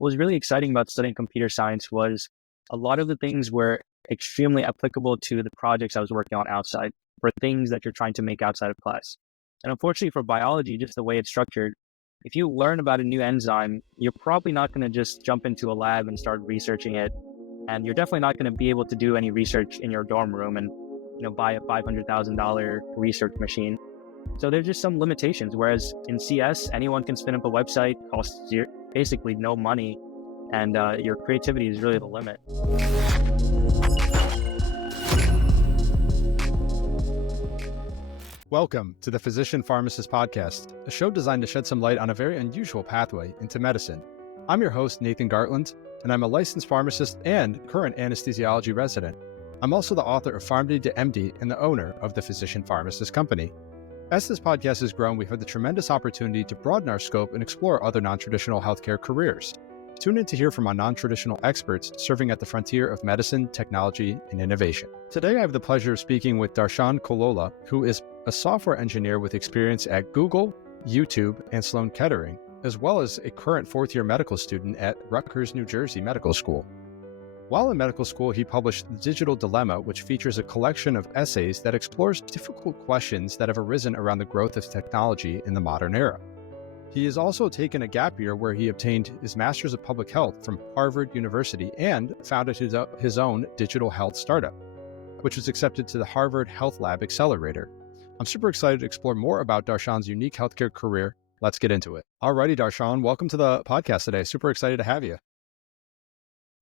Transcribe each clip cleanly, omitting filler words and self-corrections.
what was really exciting about studying computer science was a lot of the things were extremely applicable to the projects I was working on outside, for things that you're trying to make outside of class. And unfortunately for biology, just the way it's structured, if you learn about a new enzyme, you're probably not going to just jump into a lab and start researching it. And you're definitely not going to be able to do any research in your dorm room and, buy a $500,000 research machine. So there's just some limitations. Whereas in CS, anyone can spin up a website, costs basically no money, and your creativity is really the limit. Welcome to the Physician Pharmacist podcast, a show designed to shed some light on a very unusual pathway into medicine. I'm your host, Nathan Gartland, and I'm a licensed pharmacist and current anesthesiology resident. I'm also the author of PharmD to MD and the owner of the Physician Pharmacist Company. As this podcast has grown, we've had the tremendous opportunity to broaden our scope and explore other non-traditional healthcare careers. Tune in to hear from our non-traditional experts serving at the frontier of medicine, technology, and innovation. Today, I have the pleasure of speaking with Darshan Kalola, who is a software engineer with experience at Google, YouTube, and Sloan Kettering, as well as a current fourth-year medical student at Rutgers, New Jersey Medical School. While in medical school, he published The Digital Dilemma, which features a collection of essays that explores difficult questions that have arisen around the growth of technology in the modern era. He has also taken a gap year where he obtained his Master's of Public Health from Harvard University and founded his own digital health startup, which was accepted to the Harvard Health Lab Accelerator. I'm super excited to explore more about Darshan's unique healthcare career. Let's get into it. Alrighty, Darshan, welcome to the podcast today. Super excited to have you.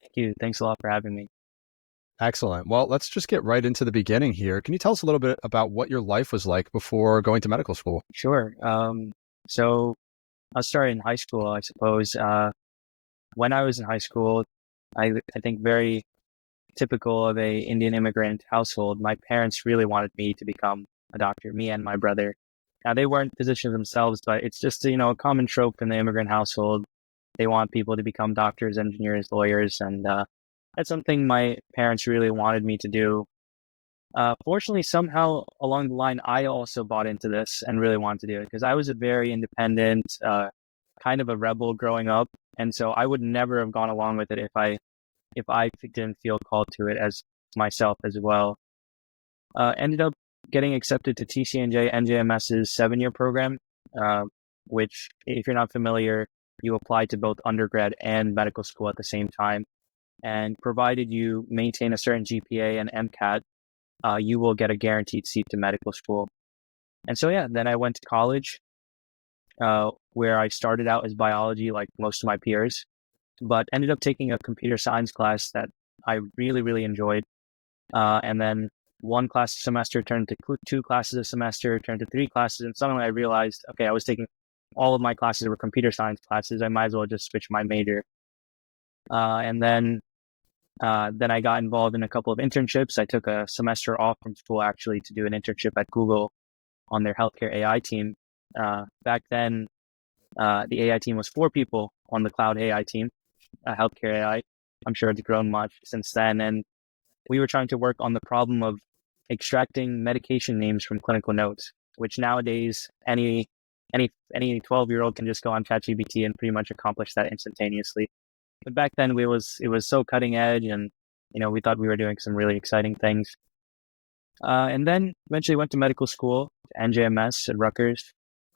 Thank you. Thanks a lot for having me. Excellent. Well, let's just get right into the beginning here. Can you tell us a little bit about what your life was like before going to medical school? Sure. So I'll start in high school, I suppose. When I was in high school, I think very typical of a Indian immigrant household, my parents really wanted me to become a doctor, me and my brother. Now, they weren't physicians themselves, but it's just, a common trope in the immigrant household. They want people to become doctors, engineers, lawyers, and that's something my parents really wanted me to do. Fortunately, somehow along the line, I also bought into this and really wanted to do it because I was a very independent, kind of a rebel growing up. And so I would never have gone along with it if I didn't feel called to it as myself as well. Ended up getting accepted to TCNJ NJMS's 7-year program, which, if you're not familiar, you apply to both undergrad and medical school at the same time. And provided you maintain a certain GPA and MCAT, you will get a guaranteed seat to medical school. And so, then I went to college, where I started out as biology like most of my peers, but ended up taking a computer science class that I really, really enjoyed. And then one class a semester turned to 2 classes a semester, turned to 3 classes. And suddenly I realized, okay, I was taking all of my classes were computer science classes. I might as well just switch my major. And then I got involved in a couple of internships. I took a semester off from school actually to do an internship at Google on their healthcare AI team. Back then, the AI team was 4 people on the cloud AI team, healthcare AI. I'm sure it's grown much since then. And we were trying to work on the problem of extracting medication names from clinical notes, which nowadays any 12-year-old can just go on ChatGPT and pretty much accomplish that instantaneously. But back then it was so cutting edge, and we thought we were doing some really exciting things. And then eventually went to medical school, NJMS at Rutgers.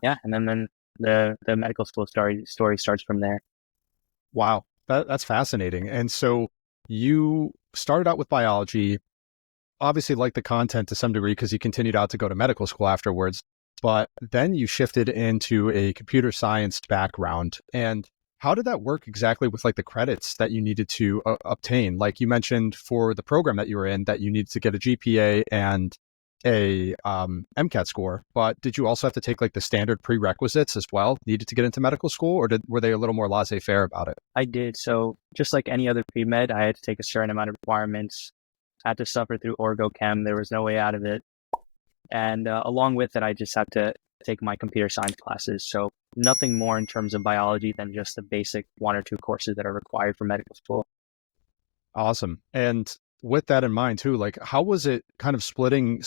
Yeah, and then the medical school story starts from there. Wow, that's fascinating. And so you started out with biology, obviously liked the content to some degree because you continued out to go to medical school afterwards, but then you shifted into a computer science background. And how did that work exactly with like the credits that you needed to obtain? Like you mentioned for the program that you were in that you needed to get a GPA and a MCAT score, but did you also have to take like the standard prerequisites as well needed to get into medical school, or were they a little more laissez-faire about it? I did. So just like any other pre-med, I had to take a certain amount of requirements. I had to suffer through orgo chem. There was no way out of it. And along with it, I just had to take my computer science classes. So nothing more in terms of biology than just the basic 1 or 2 courses that are required for medical school. Awesome. And with that in mind too, like how was it kind of splitting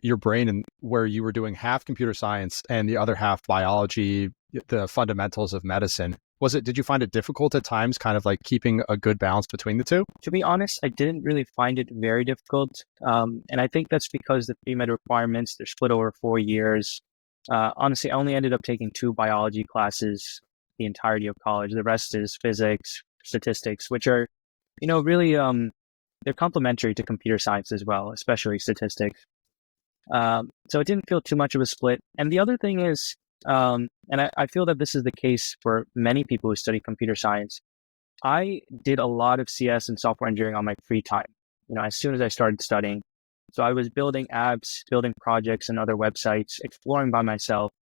your brain and where you were doing half computer science and the other half biology, the fundamentals of medicine? Did you find it difficult at times, kind of like keeping a good balance between the two? To be honest, I didn't really find it very difficult. And I think that's because the pre-med requirements, they're split over 4 years. Honestly, I only ended up taking 2 biology classes the entirety of college. The rest is physics, statistics, which are, really, they're complementary to computer science as well, especially statistics. So it didn't feel too much of a split. And the other thing is, and I feel that this is the case for many people who study computer science. I did a lot of CS and software engineering on my free time, as soon as I started studying. So I was building apps, building projects and other websites, exploring by myself.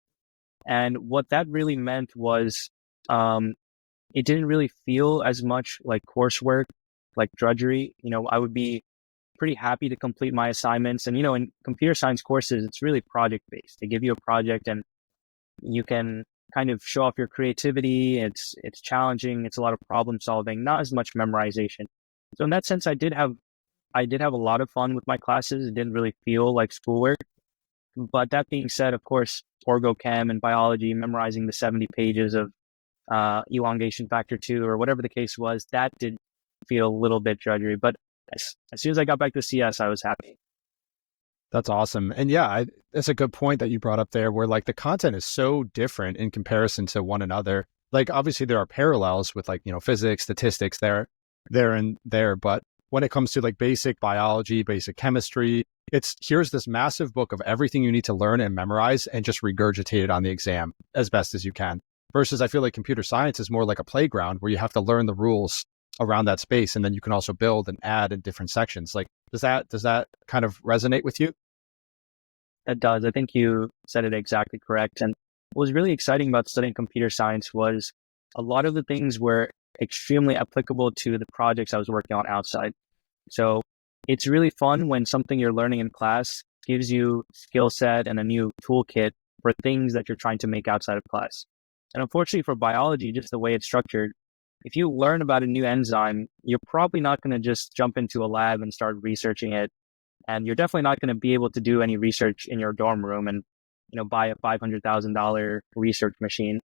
And what that really meant was um, it didn't really feel as much like coursework, like drudgery. I would be pretty happy to complete my assignments. And, in computer science courses, it's really project based. They give you a project and you can kind of show off your creativity. It's challenging. It's a lot of problem solving, not as much memorization. So in that sense, I did have a lot of fun with my classes. It didn't really feel like schoolwork. But that being said, of course, orgo chem and biology, memorizing the 70 pages of elongation factor 2 or whatever the case was, that did feel a little bit drudgery. But as soon as I got back to CS, I was happy. That's awesome. And yeah, that's a good point that you brought up there, where like the content is so different in comparison to one another. Like obviously there are parallels with like, physics, statistics there and there, but when it comes to like basic biology, basic chemistry, here's this massive book of everything you need to learn and memorize and just regurgitate it on the exam as best as you can. Versus I feel like computer science is more like a playground where you have to learn the rules around that space, and then you can also build and add in different sections. Like, does that kind of resonate with you? That does. I think you said it exactly correct. And what was really exciting about studying computer science was a lot of the things were extremely applicable to the projects I was working on outside. So it's really fun when something you're learning in class gives you skill set and a new toolkit for things that you're trying to make outside of class. And unfortunately for biology, just the way it's structured, if you learn about a new enzyme, you're probably not going to just jump into a lab and start researching it. And you're definitely not going to be able to do any research in your dorm room and, buy a $500,000 research machine.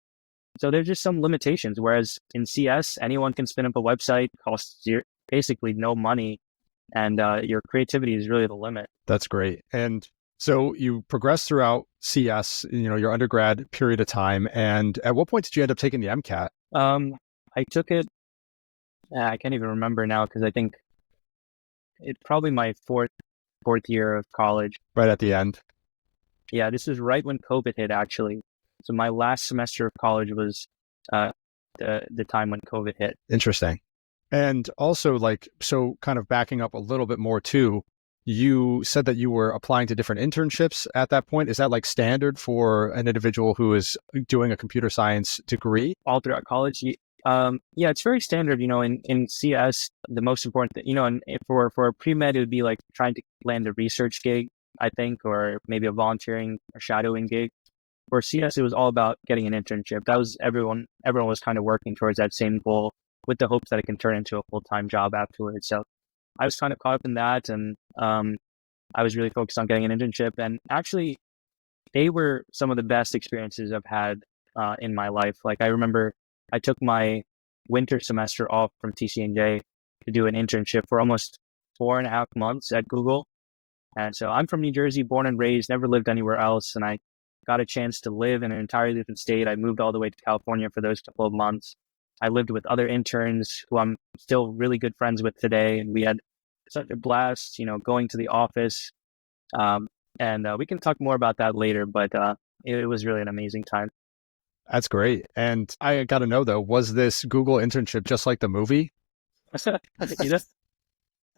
So there's just some limitations. Whereas in CS, anyone can spin up a website, costs you basically no money, and your creativity is really the limit. That's great. And so you progressed throughout CS, your undergrad period of time. And at what point did you end up taking the MCAT? I took it. I can't even remember now because I think it's probably my fourth year of college. Right at the end. Yeah, this is right when COVID hit, actually. So my last semester of college was the time when COVID hit. Interesting. And also, like, so kind of backing up a little bit more too, you said that you were applying to different internships at that point. Is that like standard for an individual who is doing a computer science degree? All throughout college, yeah, it's very standard. In CS, the most important thing, and for a pre-med, it would be like trying to land a research gig, I think, or maybe a volunteering or shadowing gig. For CS, it was all about getting an internship. That was everyone was kind of working towards that same goal with the hopes that it can turn into a full-time job afterwards. So I was kind of caught up in that, and I was really focused on getting an internship. And actually, they were some of the best experiences I've had in my life. Like I remember I took my winter semester off from TCNJ to do an internship for almost 4.5 months at Google. And so I'm from New Jersey, born and raised, never lived anywhere else. And I got a chance to live in an entirely different state. I moved all the way to California for those couple of months. I lived with other interns who I'm still really good friends with today. And we had such a blast, going to the office. And we can talk more about that later, but it was really an amazing time. That's great. And I got to know though, was this Google internship just like the movie?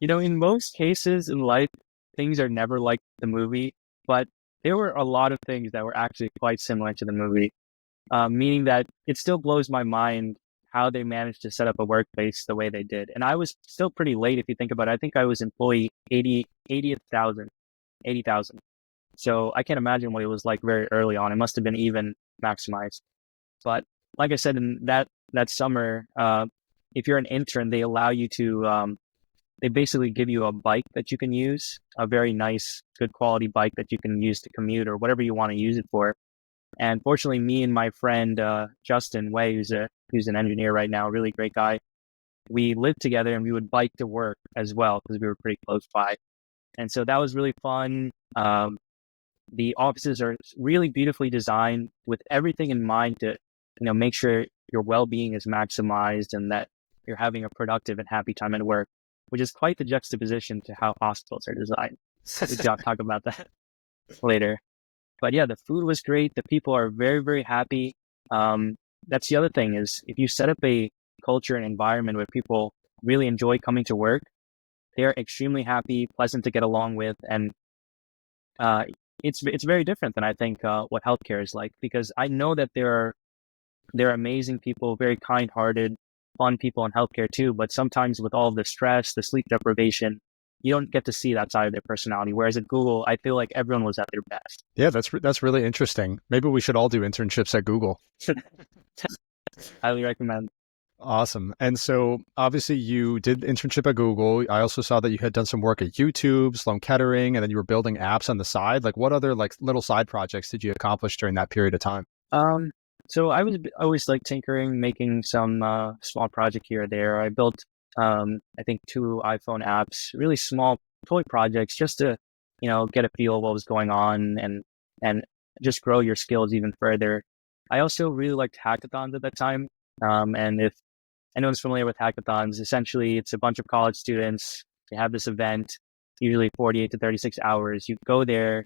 In most cases in life, things are never like the movie, but there were a lot of things that were actually quite similar to the movie, meaning that it still blows my mind how they managed to set up a workplace the way they did. And I was still pretty late if you think about it. I think I was employee 80,000. So I can't imagine what it was like very early on. It must have been even maximized. But like I said, in that summer, if you're an intern, they allow you to, they basically give you a bike that you can use, a very nice, good quality bike that you can use to commute or whatever you want to use it for. And fortunately, me and my friend Justin Way, who's an engineer right now, a really great guy, we lived together and we would bike to work as well because we were pretty close by. And so that was really fun. The offices are really beautifully designed with everything in mind to, make sure your well-being is maximized and that you're having a productive and happy time at work, which is quite the juxtaposition to how hospitals are designed. We talk about that later. But yeah, the food was great. The people are very, very happy. That's the other thing is if you set up a culture and environment where people really enjoy coming to work, they're extremely happy, pleasant to get along with, and uh, it's very different than I think what healthcare is like because I know that there are amazing people, very kind-hearted, fun people in healthcare too. But sometimes with all the stress, the sleep deprivation, you don't get to see that side of their personality. Whereas at Google, I feel like everyone was at their best. Yeah, that's really interesting. Maybe we should all do internships at Google. Highly recommend. Awesome. And so obviously you did internship at Google. I also saw that you had done some work at YouTube, Sloan Kettering, and then you were building apps on the side. Like what other like little side projects did you accomplish during that period of time? So I was always like tinkering, making some small project here or there. I built I think 2 iPhone apps, really small toy projects, just to get a feel of what was going on and just grow your skills even further. I also really liked hackathons at that time. And if anyone's familiar with hackathons, essentially it's a bunch of college students. They have this event, usually 48 to 36 hours. You go there.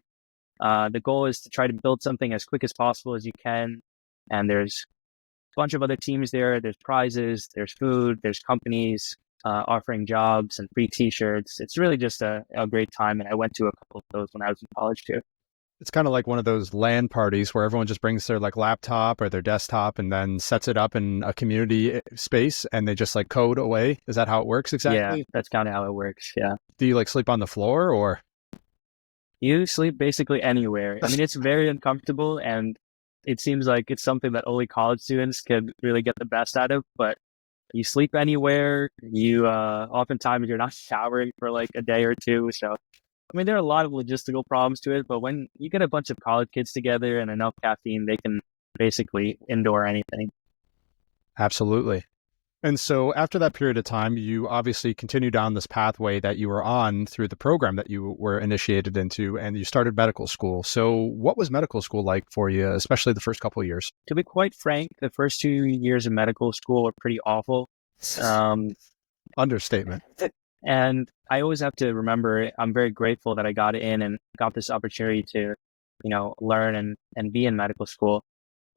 The goal is to try to build something as quick as possible as you can. And there's a bunch of other teams there. There's prizes, there's food, there's companies offering jobs and free t-shirts. It's really just a great time. And I went to a couple of those when I was in college too. It's kind of like one of those LAN parties where everyone just brings their like laptop or their desktop and then sets it up in a community space and they just like code away. Is that how it works exactly? Yeah, that's kind of how it works. Yeah. Do you like sleep on the floor or? You sleep basically anywhere. I mean, it's very uncomfortable and it seems like it's something that only college students can really get the best out of, but you sleep anywhere. You oftentimes you're not showering for like a day or two. So, I mean, there are a lot of logistical problems to it, but when you get a bunch of college kids together and enough caffeine, they can basically endure anything. Absolutely. And so after that period of time, you obviously continued down this pathway that you were on through the program that you were initiated into, and you started medical school. So what was medical school like for you, especially the first couple of years? To be quite frank, the first 2 years of medical school were pretty awful. Um, Understatement. and I always have to remember, I'm very grateful that I got in and got this opportunity to, learn and be in medical school.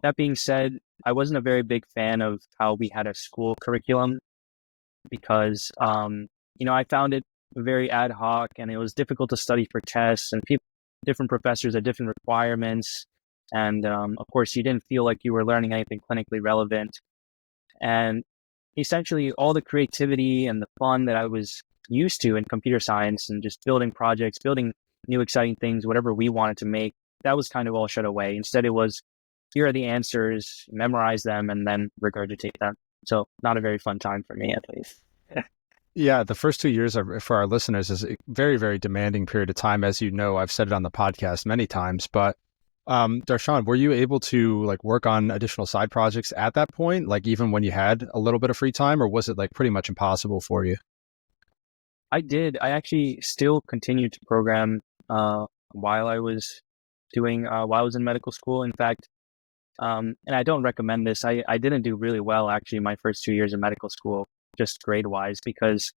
That being said, I wasn't a very big fan of how we had a school curriculum because, I found it very ad hoc and it was difficult to study for tests and different professors had different requirements. And of course, you didn't feel like you were learning anything clinically relevant. And essentially, all the creativity and the fun that I was used to in computer science and just building projects, building new exciting things, whatever we wanted to make, that was kind of all shut away. Instead, it was here are the answers, memorize them, and then regurgitate them. So not a very fun time for me, at least. Yeah, the first 2 years for our listeners is a very, very demanding period of time. As you know, I've said it on the podcast many times, but Darshan, were you able to like work on additional side projects at that point, like even when you had a little bit of free time, or was it like pretty much impossible for you? I did. I actually still continued to program while I was while I was in medical school. In fact, and I don't recommend this. I didn't do really well actually my first 2 years of medical school, just grade wise, because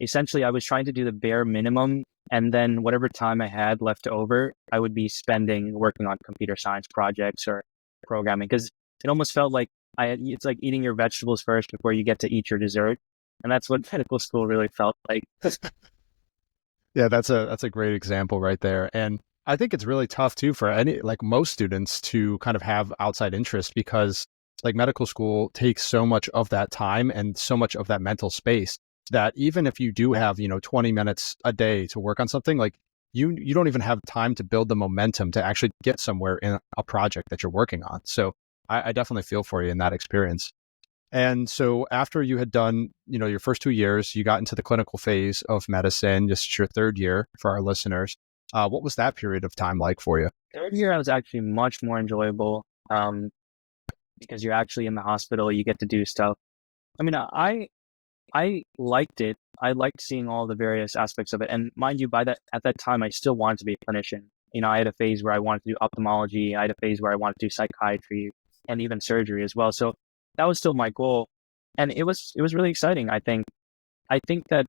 essentially I was trying to do the bare minimum. And then whatever time I had left over, I would be spending working on computer science projects or programming because it almost felt like it's like eating your vegetables first before you get to eat your dessert. And that's what medical school really felt like. Yeah, that's a great example right there. And I think it's really tough too for any like most students to kind of have outside interest because like medical school takes so much of that time and so much of that mental space that even if you do have, 20 minutes a day to work on something, like you don't even have time to build the momentum to actually get somewhere in a project that you're working on. So I definitely feel for you in that experience. And so after you had done, your first 2 years, you got into the clinical phase of medicine, just your third year for our listeners. What was that period of time like for you? Third year, I was actually much more enjoyable. um, because you're actually in the hospital, you get to do stuff. I mean, I liked it. I liked seeing all the various aspects of it. And mind you, at that time, I still wanted to be a clinician. I had a phase where I wanted to do ophthalmology. I had a phase where I wanted to do psychiatry and even surgery as well. So that was still my goal, and it was really exciting. I think that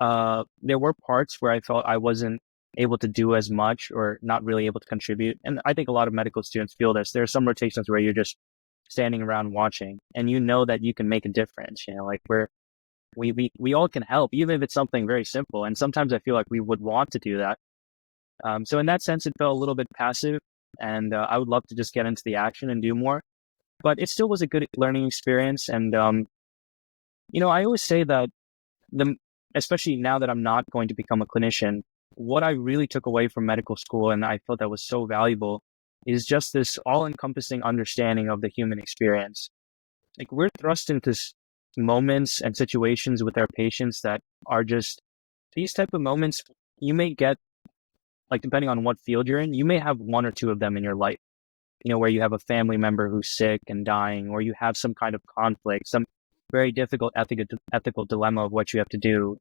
there were parts where I felt I wasn't able to do as much or not really able to contribute. And I think a lot of medical students feel this. There are some rotations where you're just standing around watching, and you know that you can make a difference. Like we all can help, even if it's something very simple. And sometimes I feel like we would want to do that. So in that sense, it felt a little bit passive, and I would love to just get into the action and do more. But it still was a good learning experience. And I always say that the especially now that I'm not going to become a clinician, what I really took away from medical school, and I felt that was so valuable, is just this all-encompassing understanding of the human experience. Like, we're thrust into moments and situations with our patients that are just these type of moments. You may get, like, depending on what field you're in, you may have one or two of them in your life, where you have a family member who's sick and dying, or you have some kind of conflict, some very difficult ethical dilemma of what you have to do,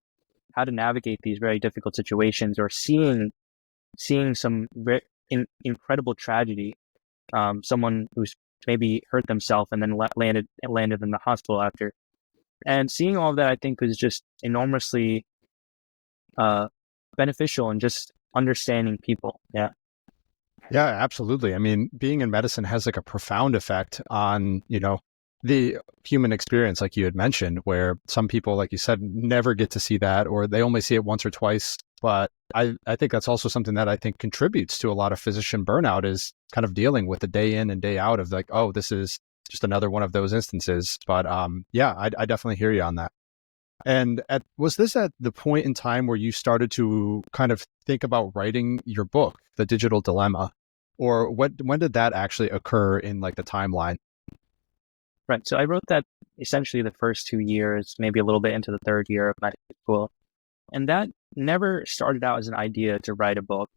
how to navigate these very difficult situations, or seeing some incredible tragedy, someone who's maybe hurt themselves and then landed in the hospital after. And seeing all of that, I think, was just enormously beneficial and just understanding people. Yeah. Yeah, absolutely. I mean, being in medicine has like a profound effect on, the human experience, like you had mentioned, where some people, like you said, never get to see that, or they only see it once or twice. But I think that's also something that I think contributes to a lot of physician burnout, is kind of dealing with the day in and day out of like, oh, this is just another one of those instances. But yeah, I definitely hear you on that. And was this at the point in time where you started to kind of think about writing your book, The Digital Dilemma? Or when did that actually occur in like the timeline? Right. So I wrote that essentially the first 2 years, maybe a little bit into the third year of medical school. And that never started out as an idea to write a book.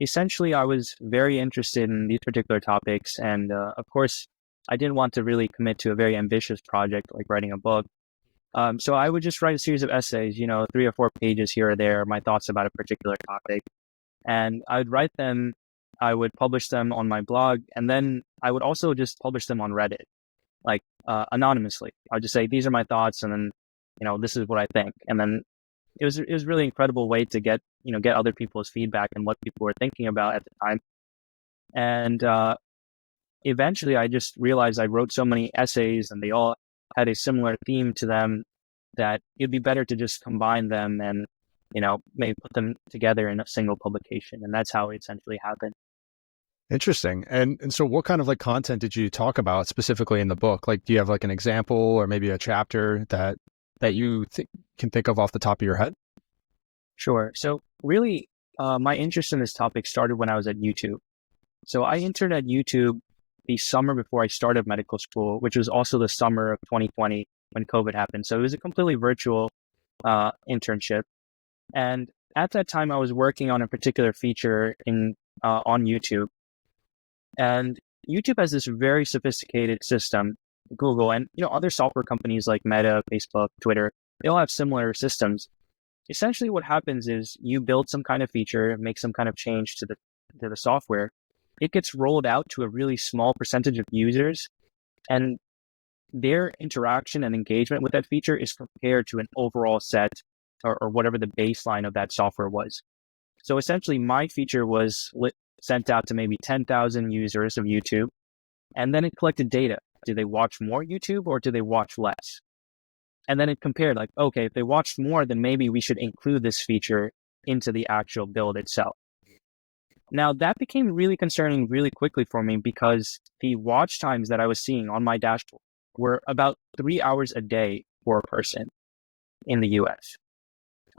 Essentially, I was very interested in these particular topics. And of course, I didn't want to really commit to a very ambitious project like writing a book. So I would just write a series of essays, 3 or 4 pages here or there, my thoughts about a particular topic. And I would write them, I would publish them on my blog, and then I would also just publish them on Reddit, like anonymously. I'd just say, these are my thoughts, and then, this is what I think. And then it was really incredible way to get other people's feedback and what people were thinking about at the time. And eventually I just realized I wrote so many essays and they all had a similar theme to them that it'd be better to just combine them and, maybe put them together in a single publication. And that's how it essentially happened. Interesting. And so what kind of like content did you talk about specifically in the book? Like, do you have like an example or maybe a chapter that you can think of off the top of your head? Sure. So really, my interest in this topic started when I was at YouTube. So I interned at YouTube the summer before I started medical school, which was also the summer of 2020 when COVID happened. So it was a completely virtual internship. And at that time, I was working on a particular feature on YouTube. And YouTube has this very sophisticated system, Google, and other software companies like Meta, Facebook, Twitter. They all have similar systems. Essentially, what happens is you build some kind of feature, make some kind of change to the software. It gets rolled out to a really small percentage of users, and their interaction and engagement with that feature is compared to an overall set or whatever the baseline of that software was. So essentially, my feature was sent out to maybe 10,000 users of YouTube, and then it collected data. Do they watch more YouTube or do they watch less? And then it compared, like, okay, if they watched more, then maybe we should include this feature into the actual build itself. Now, that became really concerning really quickly for me because the watch times that I was seeing on my dashboard were about 3 hours a day for a person in the US.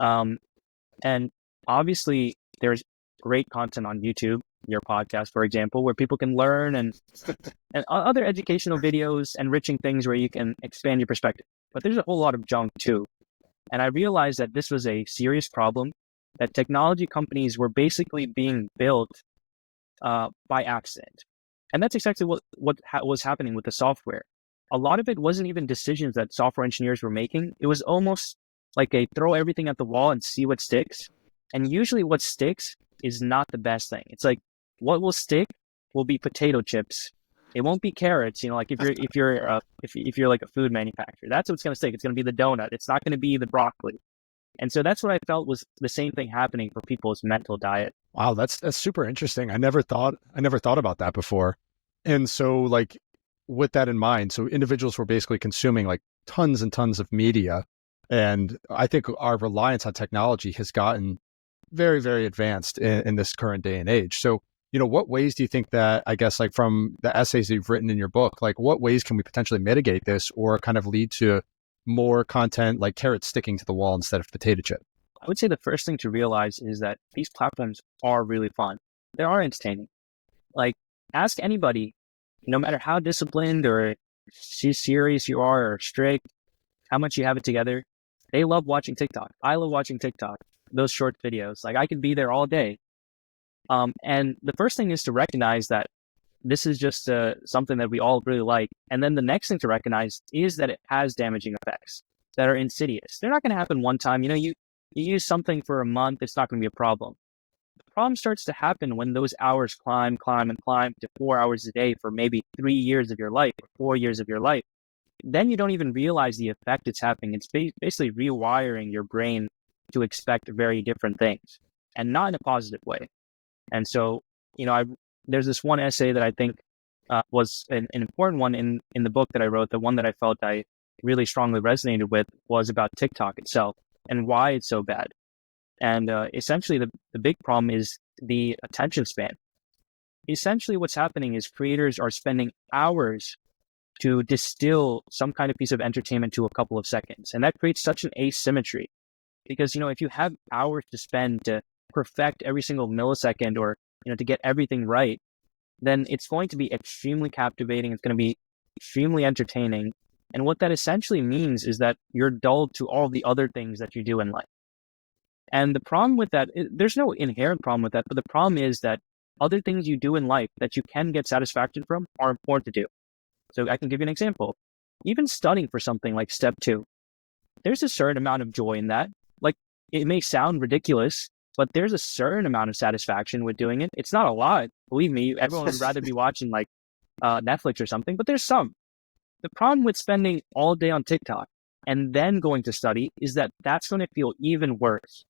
And obviously, there's great content on YouTube, your podcast, for example, where people can learn and other educational videos, enriching things where you can expand your perspective. But there's a whole lot of junk too. And I realized that this was a serious problem, that technology companies were basically being built by accident. And that's exactly what was happening with the software. A lot of it wasn't even decisions that software engineers were making. It was almost like a throw everything at the wall and see what sticks. And usually what sticks is not the best thing. It's like what will stick will be potato chips. It won't be carrots. Like if you're like a food manufacturer, that's what's going to stick. It's going to be the donut. It's not going to be the broccoli. And so that's what I felt was the same thing happening for people's mental diet. Wow, that's super interesting. I never thought about that before. And so like with that in mind, so individuals were basically consuming like tons and tons of media. And I think our reliance on technology has gotten very, very advanced in this current day and age. So, what ways do you think that, I guess, like from the essays you've written in your book, like what ways can we potentially mitigate this or kind of lead to more content like carrots sticking to the wall instead of potato chip? I would say the first thing to realize is that these platforms are really fun. They are entertaining. Like, ask anybody, no matter how disciplined or serious you are or strict, how much you have it together, they love watching TikTok. I love watching TikTok, those short videos. Like, I could be there all day. And the first thing is to recognize that this is just something that we all really like. And then the next thing to recognize is that it has damaging effects that are insidious. They're not going to happen one time. You use something for a month, it's not going to be a problem. The problem starts to happen when those hours climb to 4 hours a day for maybe 3 years of your life or 4 years of your life. Then you don't even realize the effect it's having. It's basically rewiring your brain to expect very different things and not in a positive way. And so, there's this one essay that I think was an important one in the book that I wrote. The one that I felt I really strongly resonated with was about TikTok itself and why it's so bad. And essentially, the big problem is the attention span. Essentially, what's happening is creators are spending hours to distill some kind of piece of entertainment to a couple of seconds. And that creates such an asymmetry because, if you have hours to spend to perfect every single millisecond or, to get everything right, then it's going to be extremely captivating. It's going to be extremely entertaining. And what that essentially means is that you're dulled to all the other things that you do in life. And the problem with that, there's no inherent problem with that, but the problem is that other things you do in life that you can get satisfaction from are important to do. So I can give you an example. Even studying for something like step 2, there's a certain amount of joy in that. Like, it may sound ridiculous, but there's a certain amount of satisfaction with doing it. It's not a lot. Believe me, everyone would rather be watching like Netflix or something, but there's some. The problem with spending all day on TikTok and then going to study is that that's going to feel even worse.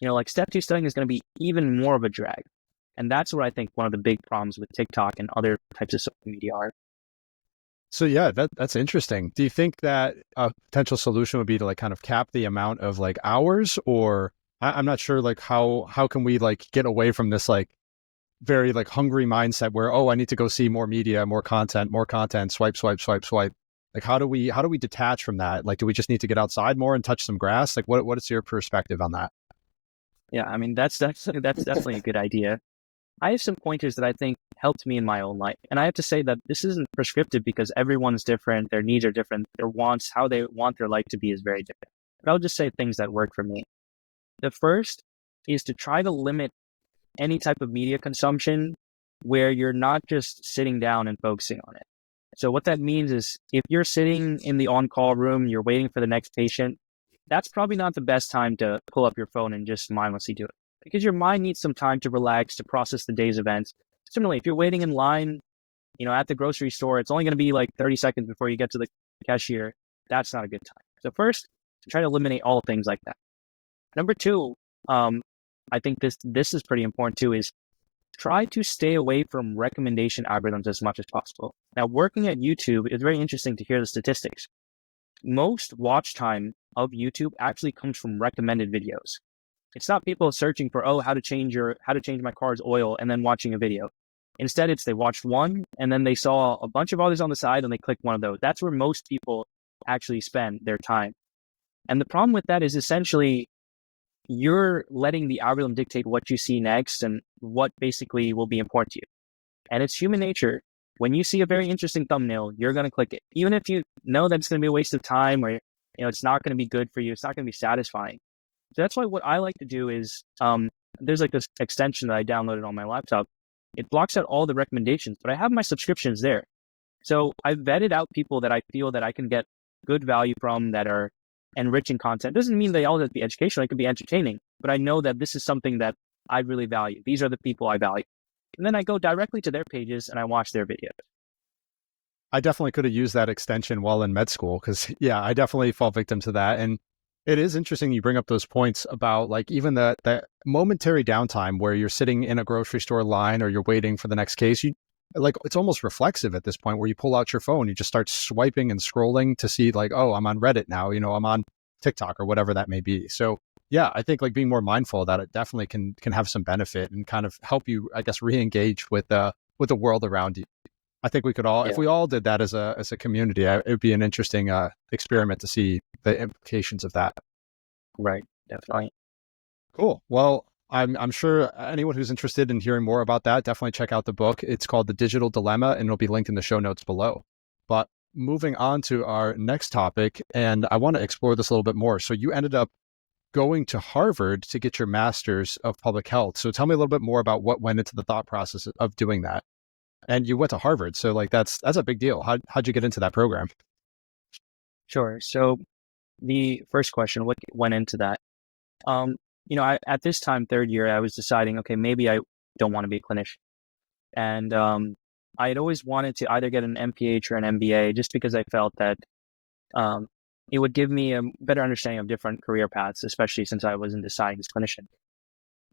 Like step 2 studying is going to be even more of a drag. And that's what I think one of the big problems with TikTok and other types of social media are. So yeah, that's interesting. Do you think that a potential solution would be to like kind of cap the amount of like hours, or I'm not sure like how can we like get away from this like very like hungry mindset where, oh, I need to go see more media, more content, swipe, swipe, swipe, swipe. Like how do we detach from that? Like, do we just need to get outside more and touch some grass? Like what is your perspective on that? Yeah, I mean that's definitely a good idea. I have some pointers that I think helped me in my own life. And I have to say that this isn't prescriptive because everyone's different, their needs are different, their wants, how they want their life to be is very different. But I'll just say things that work for me. The first is to try to limit any type of media consumption where you're not just sitting down and focusing on it. So what that means is if you're sitting in the on-call room, you're waiting for the next patient, that's probably not the best time to pull up your phone and just mindlessly do it because your mind needs some time to relax, to process the day's events. Similarly, if you're waiting in line, at the grocery store, it's only going to be like 30 seconds before you get to the cashier. That's not a good time. So first, try to eliminate all things like that. Number 2, I think this is pretty important too, is try to stay away from recommendation algorithms as much as possible. Now, working at YouTube, it's very interesting to hear the statistics. Most watch time of YouTube actually comes from recommended videos. It's not people searching for, how to change my car's oil and then watching a video. Instead, it's they watched one and then they saw a bunch of others on the side and they clicked one of those. That's where most people actually spend their time. And the problem with that is essentially you're letting the algorithm dictate what you see next and what basically will be important to you. And it's human nature. When you see a very interesting thumbnail, you're going to click it. Even if you know that it's going to be a waste of time or it's not going to be good for you, it's not going to be satisfying. So that's why what I like to do is there's like this extension that I downloaded on my laptop it blocks out all the recommendations, but I have my subscriptions there. So I've vetted out people that I feel that I can get good value from, that are enriching content. Doesn't mean they all have to be educational. It could be entertaining, but I know that this is something that I really value. These are the people I value. And then I go directly to their pages and I watch their videos. I definitely could have used that extension while in med school because, yeah, I definitely fall victim to that. And it is interesting you bring up those points about like even that momentary downtime where you're sitting in a grocery store line or you're waiting for the next case. You like it's almost reflexive at this point where you pull out your phone, you just start swiping and scrolling to see like, oh, I'm on Reddit now, I'm on TikTok or whatever that may be. So yeah, I think like being more mindful of that, it definitely can have some benefit and kind of help you, I guess, re-engage with the world around you. I think we could all, if Yeah, we all did that as a community, it would be an interesting experiment to see the implications of that. right. Definitely. Cool. Well, I'm sure anyone who's interested in hearing more about that, definitely check out the book. It's called The Digital Dilemma, and it'll be linked in the show notes below. But moving on to our next topic, and I want to explore this a little bit more. So you ended up going to Harvard to get your master's of public health. So tell me a little bit more about what went into the thought process of doing that. And you went to Harvard, so like that's a big deal. How'd you get into that program? Sure. So the first question, what went into that? Um, at this time, third year, I was deciding, okay, maybe I don't want to be a clinician. And I had always wanted to either get an MPH or an MBA just because I felt that um, it would give me a better understanding of different career paths, especially since I wasn't deciding as clinician.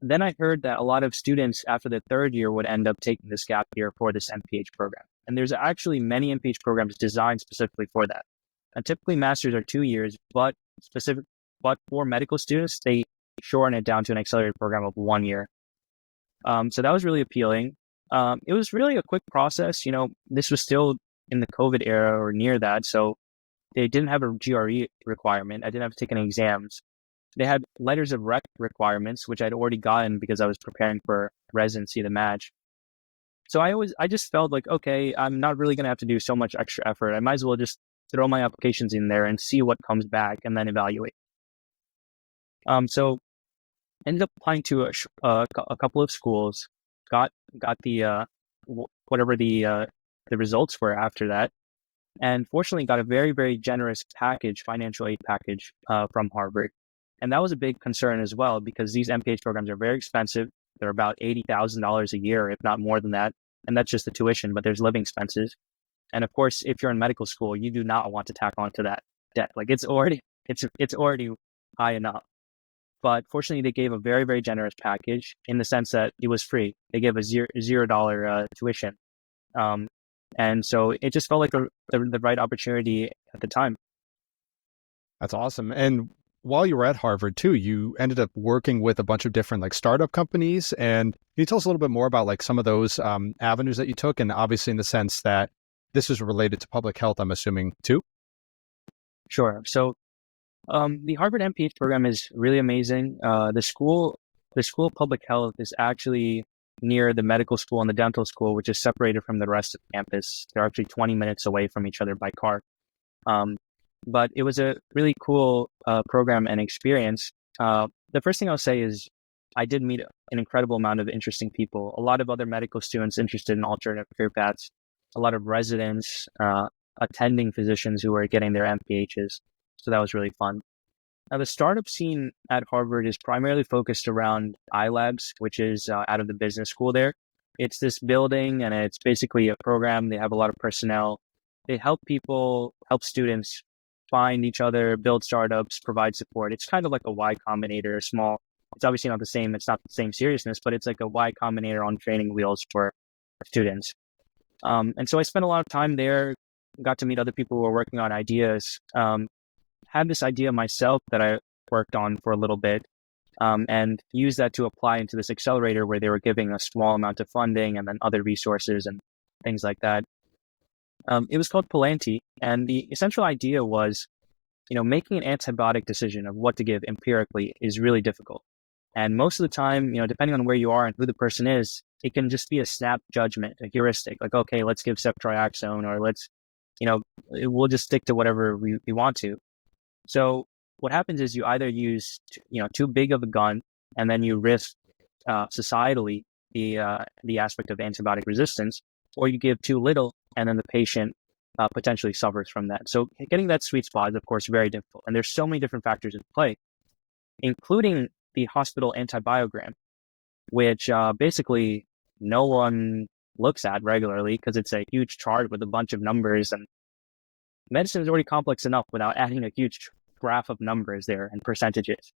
Then I heard that a lot of students after the third year would end up taking this gap year for this MPH program. And there's actually many MPH programs designed specifically for that. And typically masters are 2 years, but for medical students, they shorten it down to an accelerated program of 1 year. So that was really appealing. It was really a quick process. This was still in the COVID era or near that. So they didn't have a GRE requirement. I didn't have to take any exams. They had letters of rec requirements, which I'd already gotten because I was preparing for residency, the match. So I just felt like, okay, I'm not really going to have to do so much extra effort. I might as well just throw my applications in there and see what comes back and then evaluate. So ended up applying to a couple of schools, got the whatever the results were after that, and fortunately got a very, very generous package, financial aid package from Harvard. And that was a big concern as well because these MPH programs are very expensive. They're about $80,000 a year, if not more than that. And that's just the tuition, but there's living expenses. And of course, if you're in medical school, you do not want to tack on to that debt. Like it's already high enough. But fortunately, they gave a very, very generous package in the sense that it was free. They gave a $0 tuition. Um, and so it just felt like the right opportunity at the time. That's awesome. And while you were at Harvard too, you ended up working with a bunch of different like startup companies. And can you tell us a little bit more about like some of those avenues that you took? And obviously in the sense that this is related to public health, I'm assuming too. Sure. So the Harvard MPH program is really amazing. The school of public health is actually near the medical school and the dental school, which is separated from the rest of the campus. They're actually 20 minutes away from each other by car. Um, but it was a really cool program and experience. The first thing I'll say is I did meet an incredible amount of interesting people, a lot of other medical students interested in alternative career paths, a lot of residents, attending physicians who were getting their MPHs. So that was really fun. Now, the startup scene at Harvard is primarily focused around iLabs, which is out of the business school there. It's this building and it's basically a program. They have a lot of personnel. They help students find each other, build startups, provide support. It's kind of like a Y Combinator, a small, it's obviously not the same, it's not the same seriousness, but it's like a Y Combinator on training wheels for students. And so I spent a lot of time there, got to meet other people who were working on ideas. Had this idea myself that I worked on for a little bit, and used that to apply into this accelerator where they were giving a small amount of funding and then other resources and things like that. It was called Palanti, and the essential idea was, making an antibiotic decision of what to give empirically is really difficult. And most of the time, depending on where you are and who the person is, it can just be a snap judgment, a heuristic, like, okay, let's give ceftriaxone, or we'll just stick to whatever we want to. So what happens is you either use, too big of a gun, and then you risk societally the aspect of antibiotic resistance, or you give too little, and then the patient potentially suffers from that. So getting that sweet spot is, of course, very difficult. And there's so many different factors in play, including the hospital antibiogram, which basically no one looks at regularly because it's a huge chart with a bunch of numbers, and medicine is already complex enough without adding a huge graph of numbers there and percentages.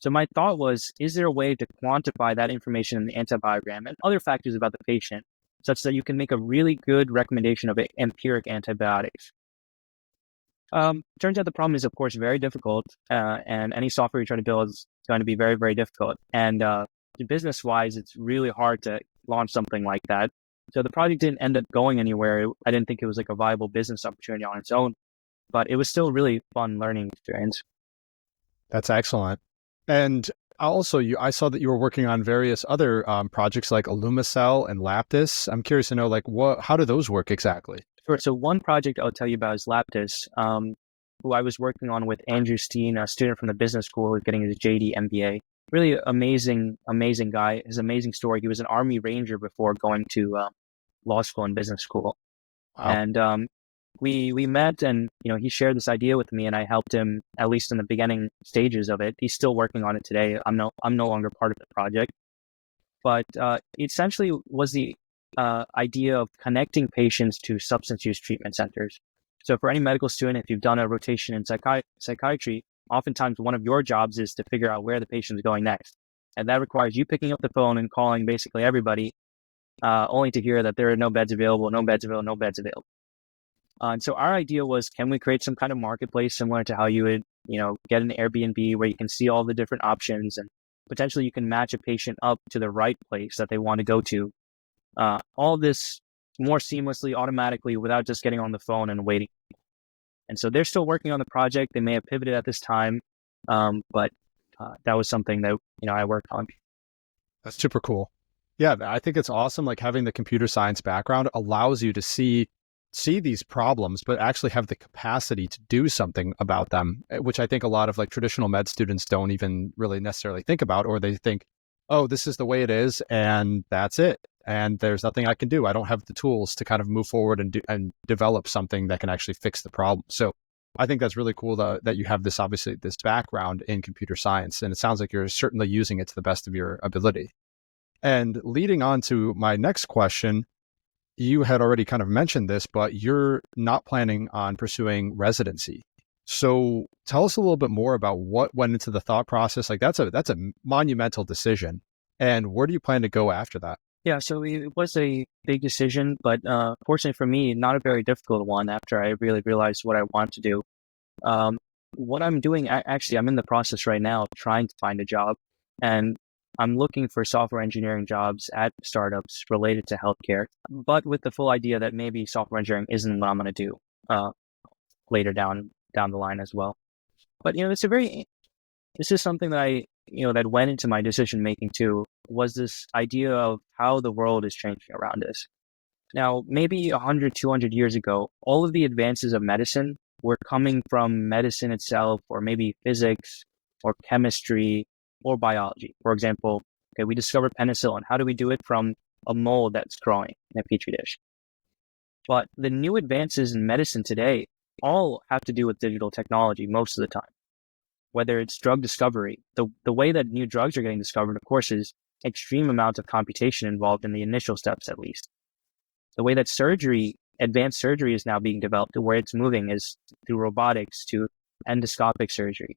So my thought was, is there a way to quantify that information in the antibiogram and other factors about the patient such that you can make a really good recommendation of empiric antibiotics? Turns out the problem is, of course, very difficult, and any software you try to build is going to be very, very difficult. And business-wise, it's really hard to launch something like that. So the project didn't end up going anywhere. I didn't think it was like a viable business opportunity on its own, but it was still a really fun learning experience. That's excellent. And also, I saw that you were working on various other projects like Illumicell and Laptis. I'm curious to know, like, how do those work exactly? Sure. So one project I'll tell you about is Laptis, who I was working on with Andrew Steen, a student from the business school who's getting his JD MBA. Really amazing, amazing guy. His amazing story. He was an Army Ranger before going to law school and business school. Wow. And we met, and he shared this idea with me, and I helped him at least in the beginning stages of it. He's still working on it today. I'm no longer part of the project, but it essentially was the idea of connecting patients to substance use treatment centers. So for any medical student, if you've done a rotation in psychiatry, oftentimes one of your jobs is to figure out where the patient is going next, and that requires you picking up the phone and calling basically everybody, only to hear that there are no beds available, no beds available, no beds available. And so our idea was, can we create some kind of marketplace similar to how you would, get an Airbnb where you can see all the different options, and potentially you can match a patient up to the right place that they want to go to. All this more seamlessly, automatically, without just getting on the phone and waiting. And so they're still working on the project. They may have pivoted at this time, but that was something that I worked on. That's super cool. Yeah, I think it's awesome. Like, having the computer science background allows you to see these problems, but actually have the capacity to do something about them, which I think a lot of like traditional med students don't even really necessarily think about, or they think, oh, this is the way it is, and that's it. And there's nothing I can do. I don't have the tools to kind of move forward and develop something that can actually fix the problem. So I think that's really cool that you have this background in computer science, and it sounds like you're certainly using it to the best of your ability. And leading on to my next question, you had already kind of mentioned this, but you're not planning on pursuing residency. So tell us a little bit more about what went into the thought process. Like, that's a monumental decision. And where do you plan to go after that? Yeah, so it was a big decision, but fortunately for me, not a very difficult one after I really realized what I want to do. What I'm doing, actually, I'm in the process right now of trying to find a job, and I'm looking for software engineering jobs at startups related to healthcare, but with the full idea that maybe software engineering isn't what I'm going to do later down the line as well. But this is something that that went into my decision making too, was this idea of how the world is changing around us. Now, maybe 100, 200 years ago, all of the advances of medicine were coming from medicine itself, or maybe physics or chemistry or biology. For example, okay, we discovered penicillin. How do we do it? From a mold that's growing in a petri dish. But the new advances in medicine today all have to do with digital technology most of the time. Whether it's drug discovery, the way that new drugs are getting discovered, of course, is extreme amounts of computation involved in the initial steps, at least. The way that advanced surgery is now being developed, to where it's moving, is through robotics to endoscopic surgery.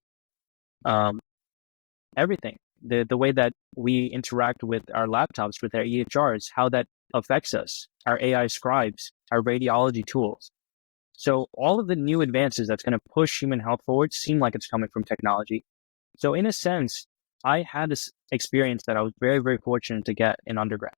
Everything. The way that we interact with our laptops, with our EHRs, how that affects us, our AI scribes, our radiology tools. So all of the new advances that's going to push human health forward seem like it's coming from technology. So in a sense, I had this experience that I was very, very fortunate to get in undergrad.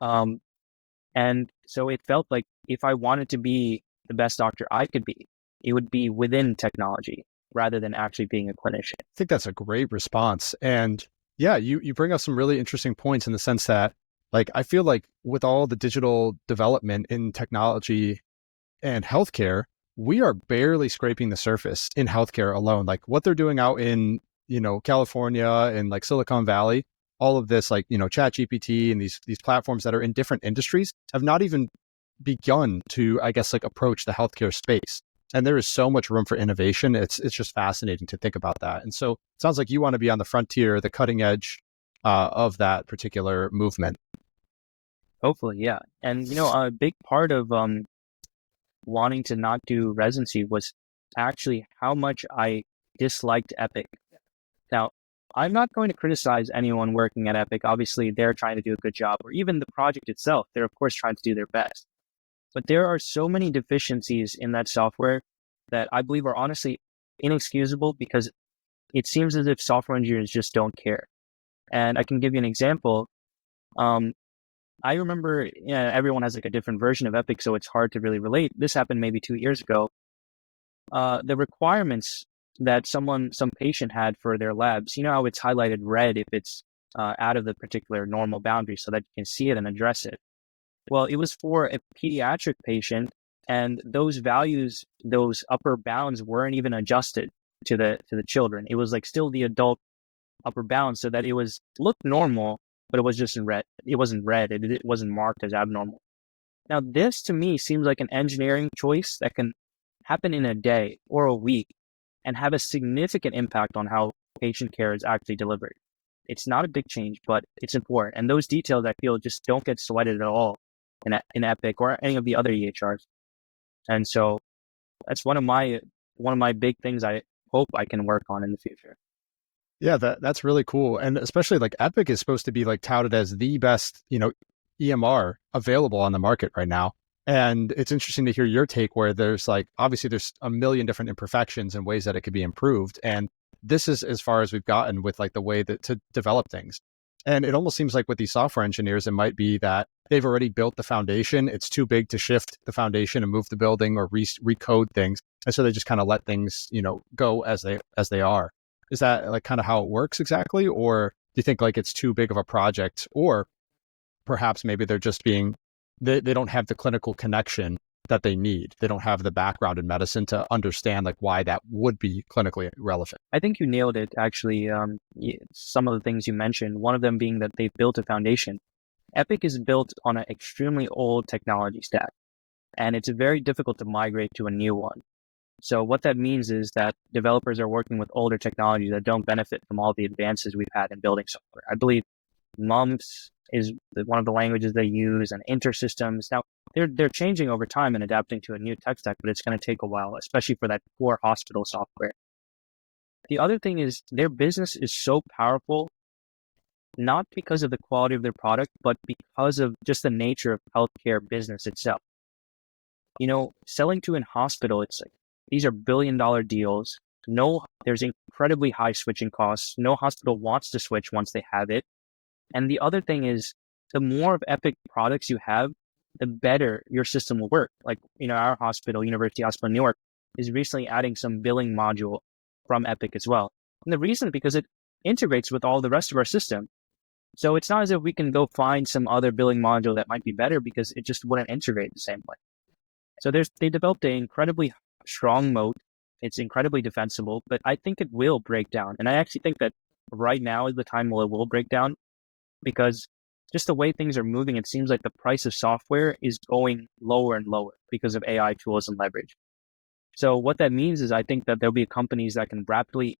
And so it felt like if I wanted to be the best doctor I could be, it would be within technology rather than actually being a clinician. I think that's a great response. And yeah, you bring up some really interesting points in the sense that, like, I feel like with all the digital development in technology and healthcare, we are barely scraping the surface in healthcare alone. Like, what they're doing out in, California and like Silicon Valley, all of this, like, chat GPT and these platforms that are in different industries have not even begun to, I guess, like approach the healthcare space. And there is so much room for innovation. It's just fascinating to think about that. And so it sounds like you want to be on the frontier, the cutting edge of that particular movement. Hopefully, yeah. And a big part of wanting to not do residency was actually how much I disliked Epic. Now, I'm not going to criticize anyone working at Epic. Obviously, they're trying to do a good job, or even the project itself. They're, of course, trying to do their best. But there are so many deficiencies in that software that I believe are honestly inexcusable because it seems as if software engineers just don't care. And I can give you an example. Um, I remember everyone has like a different version of Epic, so it's hard to really relate. This happened maybe 2 years ago. The requirements that some patient had for their labs, how it's highlighted red if it's out of the particular normal boundary so that you can see it and address it. Well, it was for a pediatric patient, and those values, those upper bounds weren't even adjusted to the children. It was like still the adult upper bound so that it looked normal, but it was just in red. It wasn't red. It wasn't marked as abnormal. Now, this to me seems like an engineering choice that can happen in a day or a week and have a significant impact on how patient care is actually delivered. It's not a big change, but it's important. And those details I feel just don't get sweated at all in Epic or any of the other EHRs. And so that's one of my big things I hope I can work on in the future. Yeah, that's really cool. And especially like Epic is supposed to be like touted as the best, EMR available on the market right now. And it's interesting to hear your take where there's like, obviously there's a million different imperfections and ways that it could be improved. And this is as far as we've gotten with like the way that to develop things. And it almost seems like with these software engineers, it might be that they've already built the foundation. It's too big to shift the foundation and move the building or recode things. And so they just kind of let things, go as they are. Is that like kind of how it works exactly? Or do you think like it's too big of a project? Or perhaps maybe they're just they don't have the clinical connection that they need. They don't have the background in medicine to understand like why that would be clinically relevant. I think you nailed it, actually. Some of the things you mentioned, one of them being that they've built a foundation. Epic is built on an extremely old technology stack, and it's very difficult to migrate to a new one. So what that means is that developers are working with older technologies that don't benefit from all the advances we've had in building software. I believe mumps is one of the languages they use, and intersystems. Now, they're changing over time and adapting to a new tech stack, but it's going to take a while, especially for that core hospital software. The other thing is their business is so powerful, not because of the quality of their product, but because of just the nature of healthcare business itself. Selling to a hospital, it's like these are billion-dollar deals. There's incredibly high switching costs. No hospital wants to switch once they have it. And the other thing is, the more of Epic products you have, the better your system will work. Like, our hospital, University Hospital in New York, is recently adding some billing module from Epic as well. And the reason is because it integrates with all the rest of our system. So it's not as if we can go find some other billing module that might be better because it just wouldn't integrate the same way. So they developed an incredibly strong moat. It's incredibly defensible, but I think it will break down. And I actually think that right now is the time where it will break down, because just the way things are moving, it seems like the price of software is going lower and lower because of AI tools and leverage. So what that means is I think that there'll be companies that can rapidly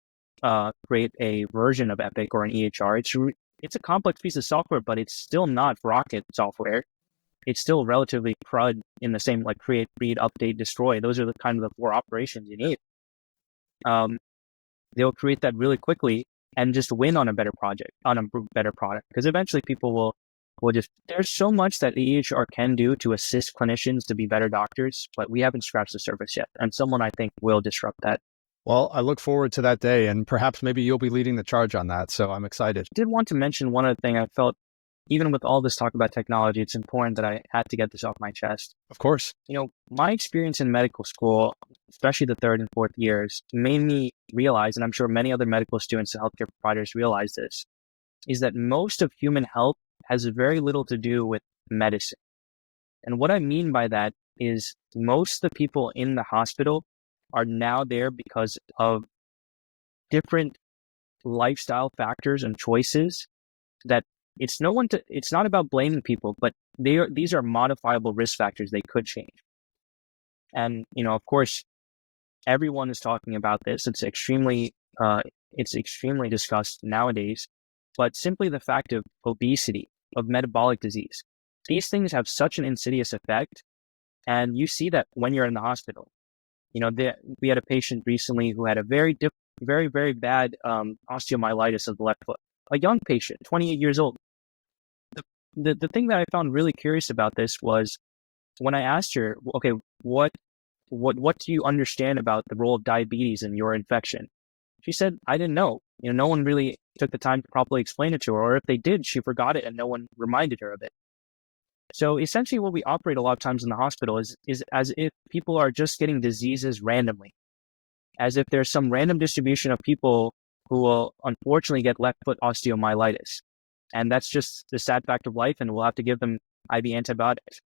create a version of Epic or an EHR. It's a complex piece of software, but it's still not rocket software. It's still relatively CRUD in the same, like create, read, update, destroy. Those are the kind of the 4 operations you need. They'll create that really quickly and just win on a better product. Because eventually people will just, there's so much that the EHR can do to assist clinicians to be better doctors, but we haven't scratched the surface yet. And someone I think will disrupt that. Well, I look forward to that day, and perhaps maybe you'll be leading the charge on that. So I'm excited. I did want to mention one other thing. I felt, even with all this talk about technology, it's important that I had to get this off my chest. Of course. My experience in medical school, especially the 3rd and 4th years, made me realize, and I'm sure many other medical students and healthcare providers realize this, is that most of human health has very little to do with medicine. And what I mean by that is most of the people in the hospital are now there because of different lifestyle factors and choices that it's not about blaming people, but these are modifiable risk factors they could change. And, of course, everyone is talking about this. It's extremely discussed nowadays, but simply the fact of obesity, of metabolic disease, these things have such an insidious effect. And you see that when you're in the hospital. We had a patient recently who had a very, very bad osteomyelitis of the left foot, a young patient, 28 years old. The thing that I found really curious about this was when I asked her, okay, what do you understand about the role of diabetes in your infection? She said, I didn't know. No one really took the time to properly explain it to her, or if they did, she forgot it and no one reminded her of it. So essentially what we operate a lot of times in the hospital is as if people are just getting diseases randomly, as if there's some random distribution of people who will unfortunately get left foot osteomyelitis. And that's just the sad fact of life, and we'll have to give them IV antibiotics.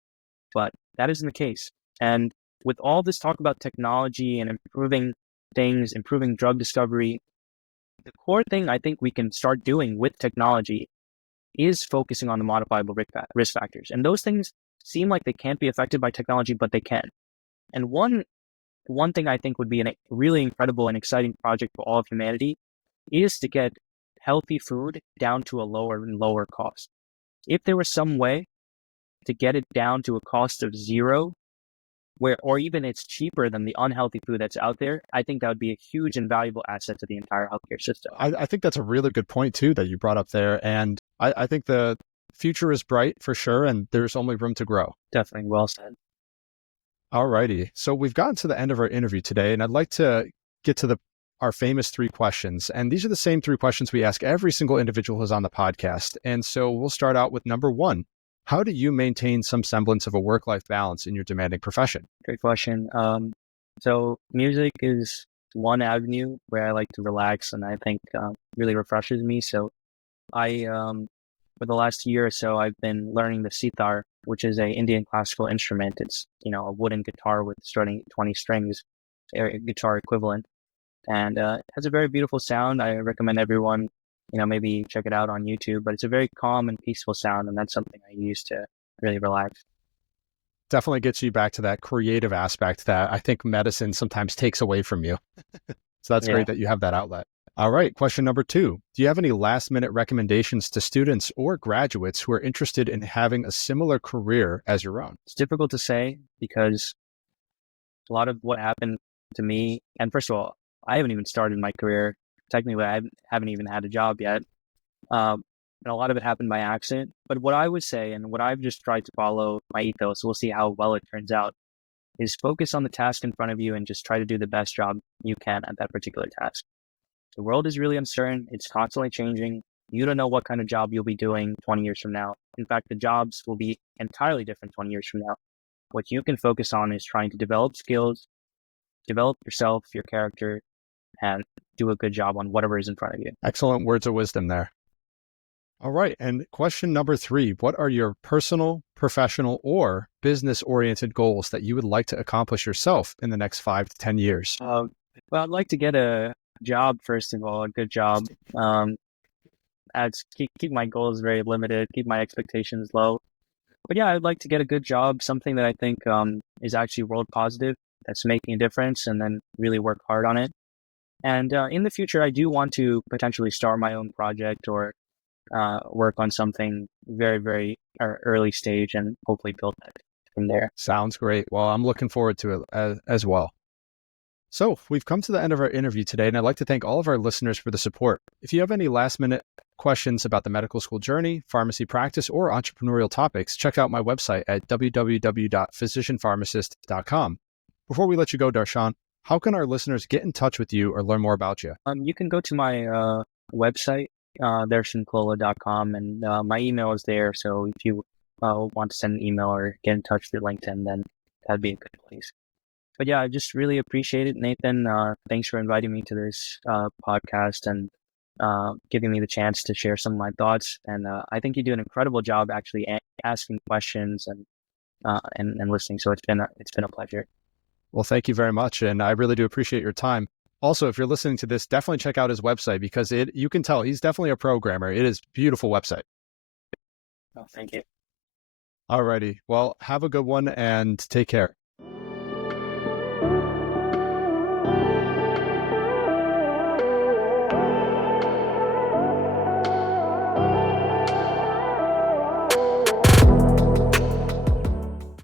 But that isn't the case. And with all this talk about technology and improving things, improving drug discovery, the core thing I think we can start doing with technology is focusing on the modifiable risk factors. And those things seem like they can't be affected by technology, but they can. And one thing I think would be a really incredible and exciting project for all of humanity is to get healthy food down to a lower and lower cost. If there was some way to get it down to a cost of zero, or even it's cheaper than the unhealthy food that's out there, I think that would be a huge and valuable asset to the entire healthcare system. I think that's a really good point too that you brought up there. And I think the future is bright for sure, and there's only room to grow. Definitely well said. Alrighty. So we've gotten to the end of our interview today, and I'd like to get to our famous 3 questions. And these are the same 3 questions we ask every single individual who's on the podcast. And so we'll start out with number 1. How do you maintain some semblance of a work-life balance in your demanding profession? Great question. So music is one avenue where I like to relax, and I think really refreshes me. So I, for the last year or so, I've been learning the sitar, which is a Indian classical instrument. It's, a wooden guitar with starting 20 strings, a guitar equivalent, and it has a very beautiful sound. I recommend everyone, maybe check it out on YouTube, but it's a very calm and peaceful sound, and that's something I use to really relax. Definitely gets you back to that creative aspect that I think medicine sometimes takes away from you. So that's great that you have that outlet. All right. Question number 2. Do you have any last minute recommendations to students or graduates who are interested in having a similar career as your own? It's difficult to say because a lot of what happened to me, and first of all, I haven't even started my career. Technically, I haven't even had a job yet. And a lot of it happened by accident. But what I would say, and what I've just tried to follow my ethos, we'll see how well it turns out, is focus on the task in front of you and just try to do the best job you can at that particular task. The world is really uncertain. It's constantly changing. You don't know what kind of job you'll be doing 20 years from now. In fact, the jobs will be entirely different 20 years from now. What you can focus on is trying to develop skills, develop yourself, your character, and do a good job on whatever is in front of you. Excellent words of wisdom there. All right. And question number 3, what are your personal, professional, or business-oriented goals that you would like to accomplish yourself in the next 5 to 10 years? Well, I'd like to get a job, first of all, a good job. Keep my goals very limited, keep my expectations low. But yeah, I'd like to get a good job, something that I think is actually world positive, that's making a difference, and then really work hard on it. And in the future, I do want to potentially start my own project or work on something very, very early stage and hopefully build that from there. Sounds great. Well, I'm looking forward to it as well. So we've come to the end of our interview today, and I'd like to thank all of our listeners for the support. If you have any last-minute questions about the medical school journey, pharmacy practice, or entrepreneurial topics, check out my website at www.physicianpharmacist.com. Before we let you go, Darshan, how can our listeners get in touch with you or learn more about you? You can go to my website, darshankalola.com, and my email is there. So if you want to send an email or get in touch through LinkedIn, then that'd be a good place. But yeah, I just really appreciate it, Nathan. Thanks for inviting me to this podcast and giving me the chance to share some of my thoughts. And I think you do an incredible job actually asking questions and listening. So it's been a pleasure. Well, thank you very much. And I really do appreciate your time. Also, if you're listening to this, definitely check out his website because you can tell he's definitely a programmer. It is a beautiful website. Oh, thank you. Alrighty. Well, have a good one and take care.